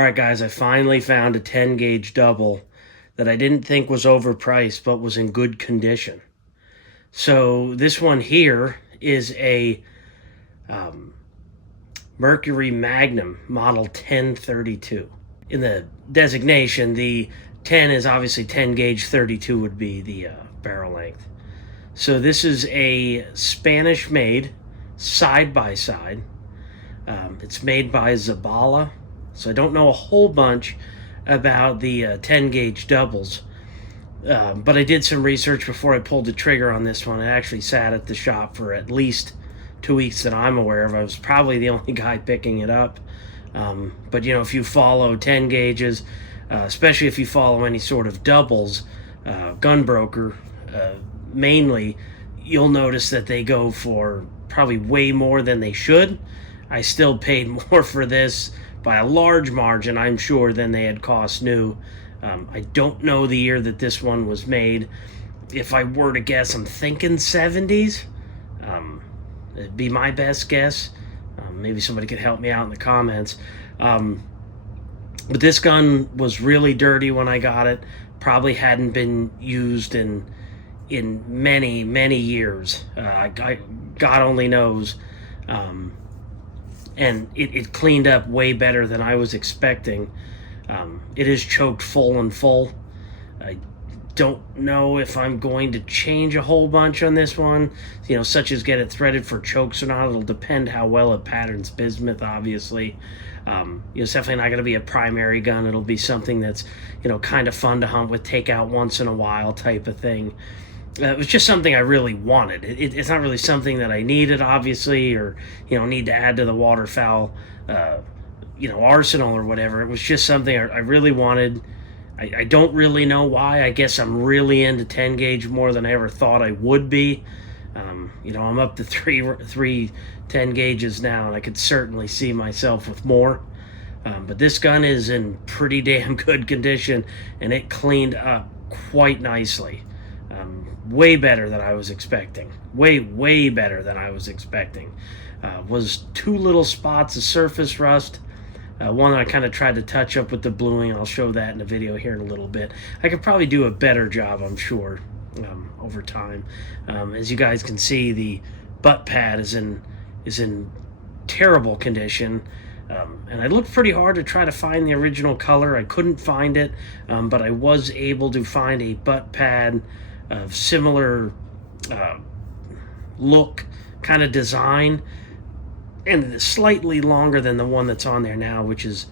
All right, guys, I finally found a 10 gauge double that I didn't think was overpriced but was in good condition. So this one here is a Mercury Magnum model 1032. In the designation, the 10 is obviously 10 gauge, 32 would be the barrel length. So this is a Spanish made side by side. It's made by Zabala. So I don't know a whole bunch about the 10 gauge doubles, but I did some research before I pulled the trigger on this one. I actually sat at the shop for at least 2 weeks that I'm aware of. I was probably the only guy picking it up. But you know, if you follow 10 gauges, especially if you follow any sort of doubles, gun broker, mainly, you'll notice that they go for probably way more than they should. I still paid more for this by a large margin, I'm sure, than they had cost new. I don't know the year that this one was made. If I were to guess, I'm thinking 70s. It'd be my best guess. Maybe somebody could help me out in the comments. But this gun was really dirty when I got it. Probably hadn't been used in many years. God only knows. And it cleaned up way better than I was expecting. It is choked full and full. I don't know if I'm going to change a whole bunch on this one, you know, such as get it threaded for chokes or not. It'll depend how well it patterns bismuth, obviously. It's definitely not going to be a primary gun. It'll be something that's, you know, kind of fun to hunt with, take out once in a while type of thing. It was just something I really wanted. It's not really something that I needed, obviously, or, you know, need to add to the waterfowl, arsenal or whatever. It was just something I really wanted. I don't really know why. I guess I'm really into 10 gauge more than I ever thought I would be. I'm up to three 10 gauges now, and I could certainly see myself with more. But this gun is in pretty damn good condition, and it cleaned up quite nicely. Way better than I was expecting. Way better than I was expecting. Was 2 little spots of surface rust. One I kind of tried to touch up with the bluing. I'll show that in a video here in a little bit. I could probably do a better job, I'm sure, over time. As you guys can see, the butt pad is in terrible condition. And I looked pretty hard to try to find the original color. I couldn't find it, but I was able to find a butt pad of similar look, kind of design, and slightly longer than the one that's on there now, which is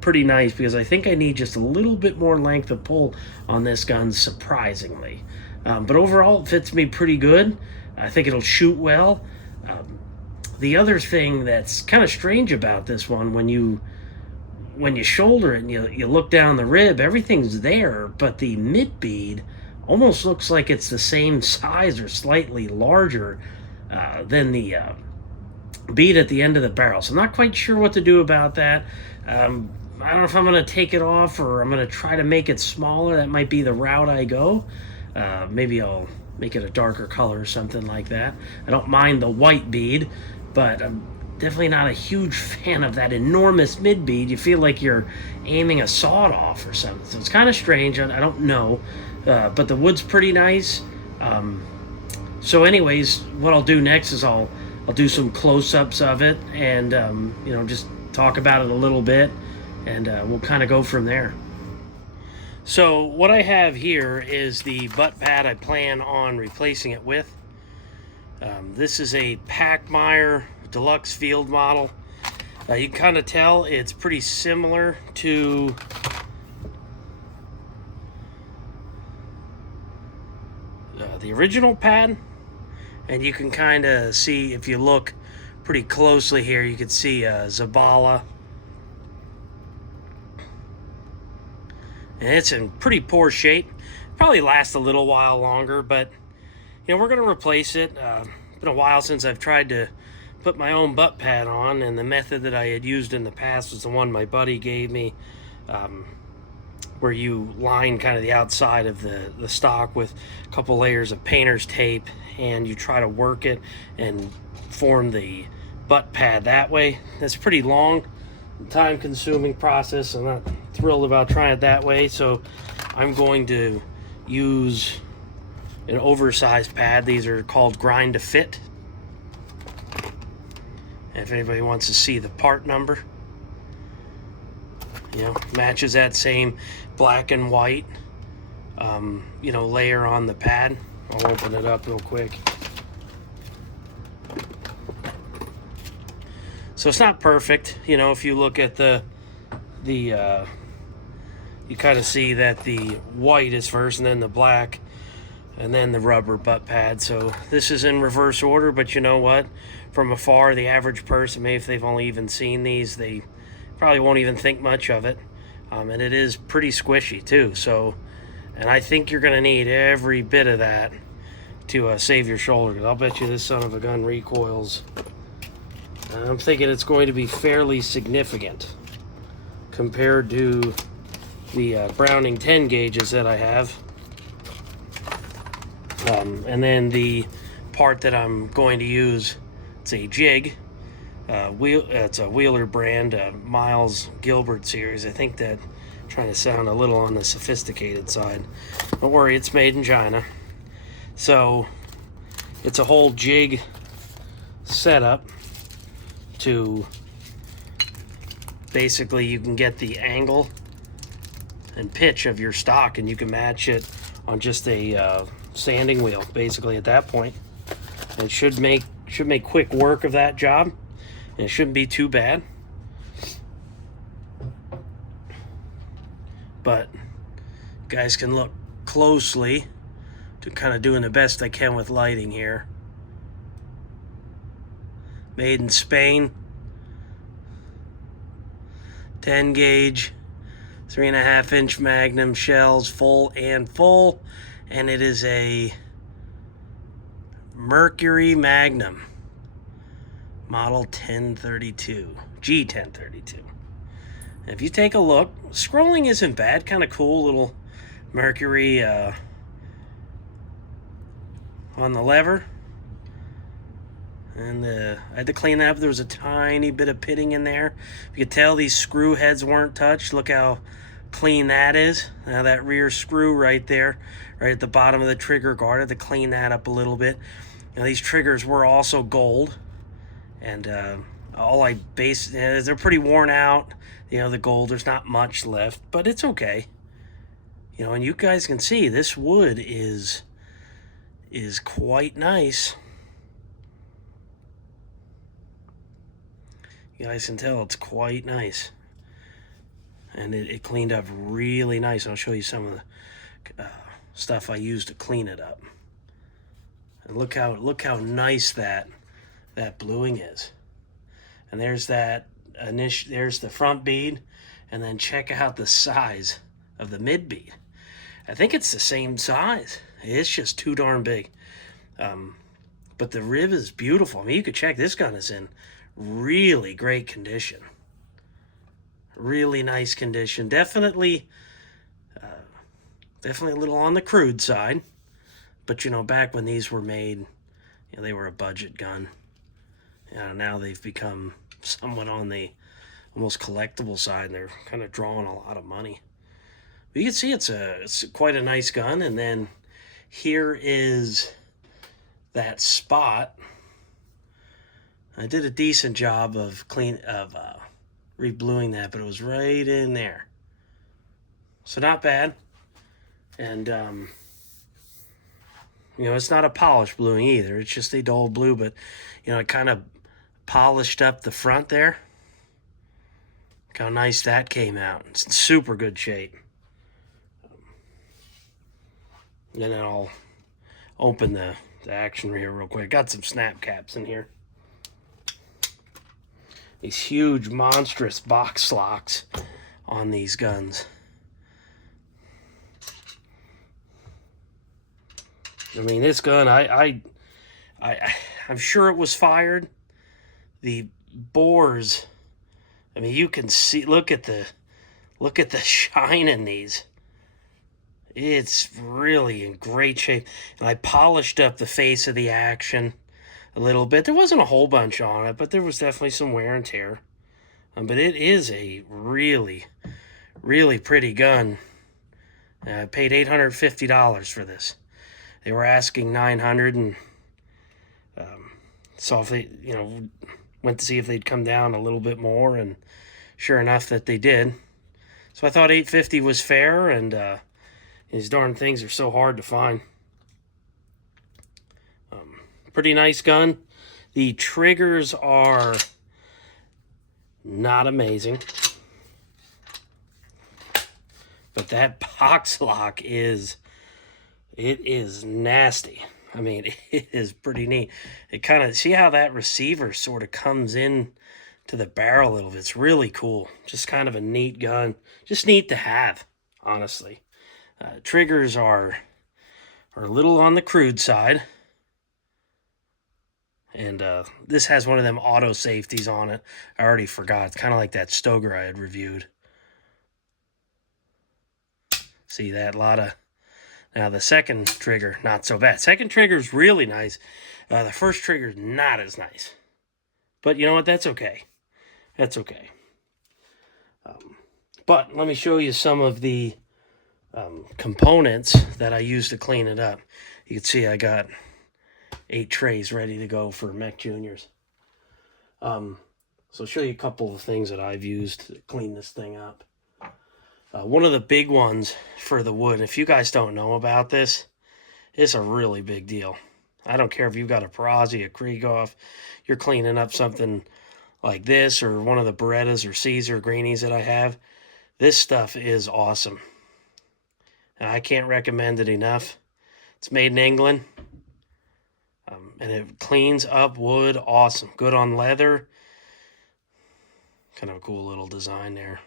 pretty nice because I think I need just a little bit more length of pull on this gun, surprisingly. But overall, it fits me pretty good. I think it'll shoot well. The other thing that's kind of strange about this one, when you shoulder it and you look down the rib, everything's there, but the mid bead almost looks like it's the same size or slightly larger than the bead at the end of the barrel. So I'm not quite sure what to do about that. I don't know if I'm going to take it off or I'm going to try to make it smaller. That might be the route I go. Maybe I'll make it a darker color or something like that. I don't mind the white bead, but I'm definitely not a huge fan of that enormous mid bead. You feel like you're aiming a sawed off or something. So it's kind of strange. I don't know. But the wood's pretty nice. So anyways, what I'll do next is I'll do some close-ups of it and just talk about it a little bit, and we'll kind of go from there. So what I have here is the butt pad I plan on replacing it with. This is a Packmeyer Deluxe Field model. You can kind of tell it's pretty similar to the original pad, and you can kind of see, if you look pretty closely here, you can see Zabala, and it's in pretty poor shape. Probably last a little while longer, but we're going to replace it. It's been a while since I've tried to put my own butt pad on, and the method that I had used in the past was the one my buddy gave me, where you line kind of the outside of the stock with a couple layers of painter's tape, and you try to work it and form the butt pad that way. That's pretty long. time-consuming process. I'm not thrilled about trying it that way, so I'm going to use an oversized pad. These are called grind to fit. And if anybody wants to see the part number, matches that same black and white, layer on the pad. I'll open it up real quick. So it's not perfect, if you look at you kind of see that the white is first and then the black and then the rubber butt pad. So this is in reverse order, but you know what? From afar, the average person, maybe if they've only even seen these, they probably won't even think much of it. And it is pretty squishy too. So, and I think you're gonna need every bit of that to save your shoulder. 'Cause I'll bet you this son of a gun recoils. I'm thinking it's going to be fairly significant compared to the Browning 10 gauges that I have. And then the part that I'm going to use, it's a jig. It's a Wheeler brand, Miles Gilbert series. I think that I'm trying to sound a little on the sophisticated side. Don't worry, it's made in China. So it's a whole jig setup to basically you can get the angle and pitch of your stock, and you can match it on just a sanding wheel basically at that point. It should make quick work of that job, and it shouldn't be too bad. But you guys can look closely to kind of doing the best I can with lighting here. Made in Spain, 10 gauge, 3.5 inch Magnum shells, full, and it is a Mercury Magnum, model 1032, G1032. If you take a look, scrolling isn't bad, kind of cool little Mercury on the lever. And I had to clean that up. There was a tiny bit of pitting in there. You could tell these screw heads weren't touched. Look how clean that is. Now that rear screw right there, right at the bottom of the trigger guard, I had to clean that up a little bit. Now these triggers were also gold. And they're pretty worn out. The gold, there's not much left, but it's okay. And you guys can see this wood is quite nice. You guys can tell it's quite nice, and it cleaned up really nice. I'll show you some of the stuff I used to clean it up. And look how nice that bluing is. And there's there's the front bead, and then check out the size of the mid bead. I think it's the same size. It's just too darn big. But the rib is beautiful. I mean, you could check, this gun is in really great condition. Really nice condition. Definitely a little on the crude side. But back when these were made, they were a budget gun. Now they've become somewhat on the almost collectible side, and they're kind of drawing a lot of money. But you can see it's quite a nice gun. And then here is that spot. I did a decent job of rebluing that, but it was right in there. So not bad. And it's not a polished bluing either. It's just a dull blue, but it kind of polished up the front there. Look how nice that came out. It's in super good shape. And then I'll open the action here real quick. Got some snap caps in here. These huge, monstrous box locks on these guns. I mean, this gun, I'm sure it was fired. The bores, I mean, you can see. Look at the shine in these. It's really in great shape. And I polished up the face of the action a little bit. There wasn't a whole bunch on it, but there was definitely some wear and tear. But it is a really, really pretty gun. I paid $850 for this. They were asking $900, and so if they, went to see if they'd come down a little bit more, and sure enough that they did. So I thought $850 was fair, and these darn things are so hard to find. Pretty nice gun. The triggers are not amazing, but that box lock is nasty. I mean, it is pretty neat. It kind of, see how that receiver sort of comes in to the barrel a little bit. It's really cool. Just kind of a neat gun. Just neat to have, honestly. Triggers are a little on the crude side. And this has one of them auto safeties on it. I already forgot. It's kind of like that Stoker I had reviewed. See that? A lot of... Now, the second trigger, not so bad. Second trigger is really nice. The first trigger is not as nice. But you know what? That's okay. That's okay. But let me show you some of the components that I use to clean it up. You can see I got 8 trays ready to go for Mech Juniors. So I'll show you a couple of things that I've used to clean this thing up. One of the big ones for the wood, if you guys don't know about this, it's a really big deal. I don't care if you've got a Perazzi, a Krieghoff, you're cleaning up something like this, or one of the Berettas or Caesar greenies that I have. This stuff is awesome. And I can't recommend it enough. It's made in England. And it cleans up wood awesome. Good on leather. Kind of a cool little design there.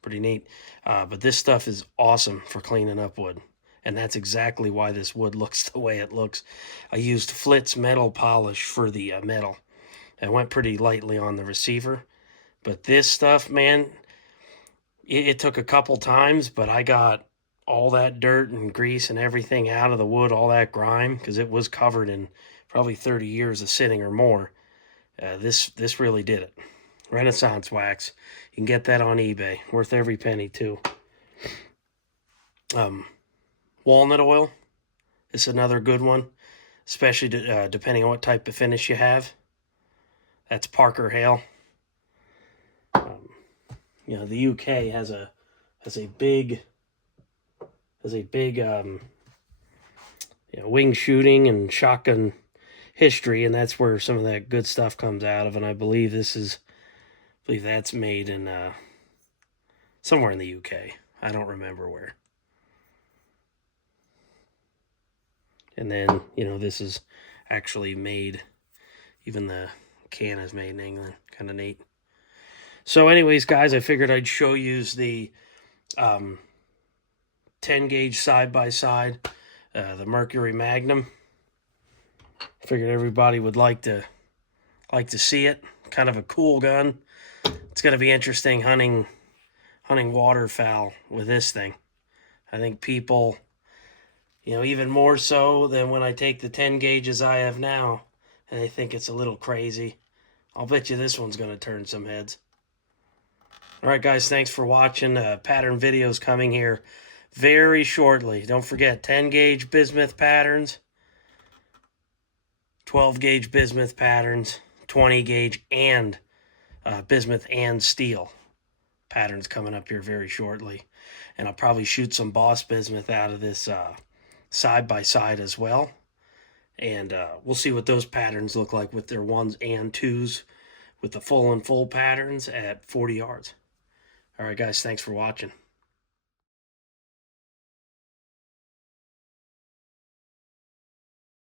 Pretty neat. But this stuff is awesome for cleaning up wood. And that's exactly why this wood looks the way it looks. I used Flitz metal polish for the metal. I went pretty lightly on the receiver. But this stuff, man, it took a couple times, but I got all that dirt and grease and everything out of the wood, all that grime, because it was covered in probably 30 years of sitting or more. This really did it. Renaissance wax. You can get that on eBay. Worth every penny, too. Walnut oil is another good one, especially depending on what type of finish you have. That's Parker Hale. The UK has a big wing shooting and shotgun history, and that's where some of that good stuff comes out of. And I believe that's made in somewhere in the UK. I don't remember where. And then this is actually made. Even the can is made in England. Kind of neat. So, anyways, guys, I figured I'd show you the 10 gauge side by side, the Mercury Magnum. Figured everybody would like to see it. Kind of a cool gun. It's going to be interesting hunting waterfowl with this thing. I think people, even more so than when I take the 10 gauges I have now, and they think it's a little crazy. I'll bet you this one's going to turn some heads. All right, guys, thanks for watching. Pattern videos coming here very shortly. Don't forget, 10 gauge bismuth patterns, 12 gauge bismuth patterns, 20 gauge and bismuth and steel patterns coming up here very shortly. And I'll probably shoot some Boss bismuth out of this side by side as well. And we'll see what those patterns look like with their 1s and 2s with the full and full patterns at 40 yards. All right, guys, thanks for watching.